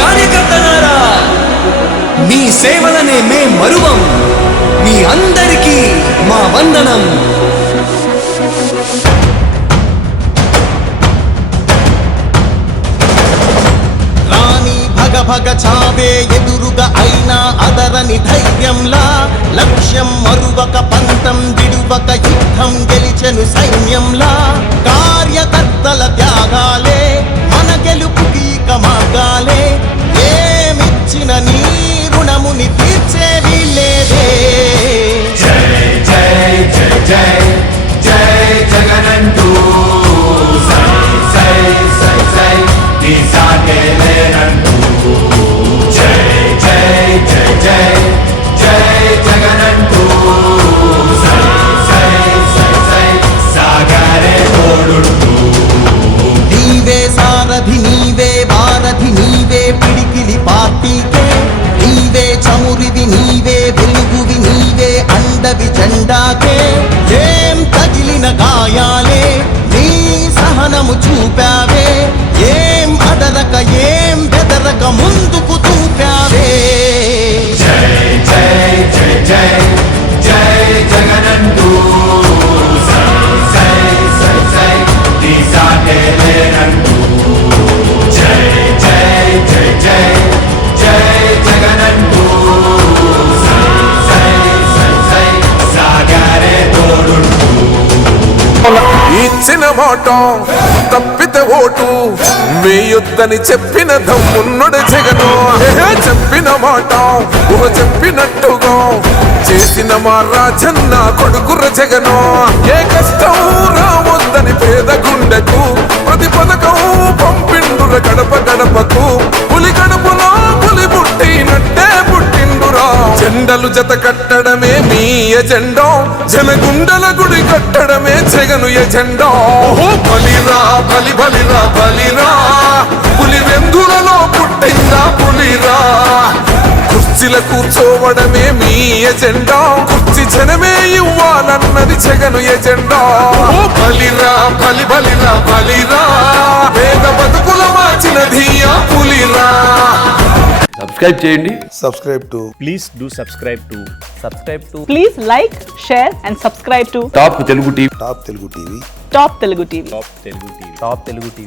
కార్యకర్తలారా, మీ సేవలనే మే మరువం. మీ అందరికీ మా వందనం. భగ చావే ఎదురుగా అయినా అదరని ధైర్యంలా, లక్ష్యం మరువక పంతం విడువక యుద్ధం గెలిచెను సైన్యంలా. కార్యకర్తల త్యాగాలే మన గెలుపుకి మార్గాలే, ఏమిచ్చిన నీ రుణముని తీర్చేవి లేదే. జై జై జై జై జై జగనంటూ సై సై సై సై నీ సాటే లేనంటూ. జై జై జై జై జై జగనంటూ సై సై సై సై సాగరే తోడుంటూ. నీవే సారథి నీవే వారధి నీవే పిడికిలి పార్టీకే, నీవే చమురివి నీవే వెలుగువి నీవే అండవి జెండాకే. ఏం తగిలిన గాయాలే నీ సహనము చూపావే, ఏం అదరక ఏం బెదరక ముందుకు చూపావే. జై జై జై జై జై జగనంటూ సై సై సై సై నీ సాటే లేనంటూ. జై జై జై జై జై జగనంటూ సై సై సై సై సాగరే తోడుంటూ. ఇచ్చిన మాట తప్పితే ఓటు వేయొద్దని చెప్పిన దమ్మున్నడు జగను. చెప్పిన మాట చెప్పినట్టుగా చేసిన మా రాజన్న కొడుకుర జగను. ఏ కష్టం రావద్దని పేద గుండెకు ప్రతి పథకం పంపిండుర గడప గడపకు. పులి గడపలో పులి పుట్టినట్టే పుట్టిండురా. జెండలు జత కట్టడమే మీ ఎజెండా, జనగుండల గుడి కట్టడమే జగను ఎజెండా. బలిరా బలి బలిరా బలిరా, పులి వెందులలో పుట్టిందా పులిరా. కుర్చీల కూర్చోవడమే మీ ఎజెండా, కుర్చీ జనమే ఇవ్వాలన్నది జగను ఎజెండా. బలిరా బలి బలిరా బలిరా, పేద బతుకుల మార్చినది ఆ పులిరా. సబ్స్క్రైబ్ చేయండి. Please do subscribe to. Please like, share and subscribe to top Telugu TV. Top Telugu TV. Top Telugu TV.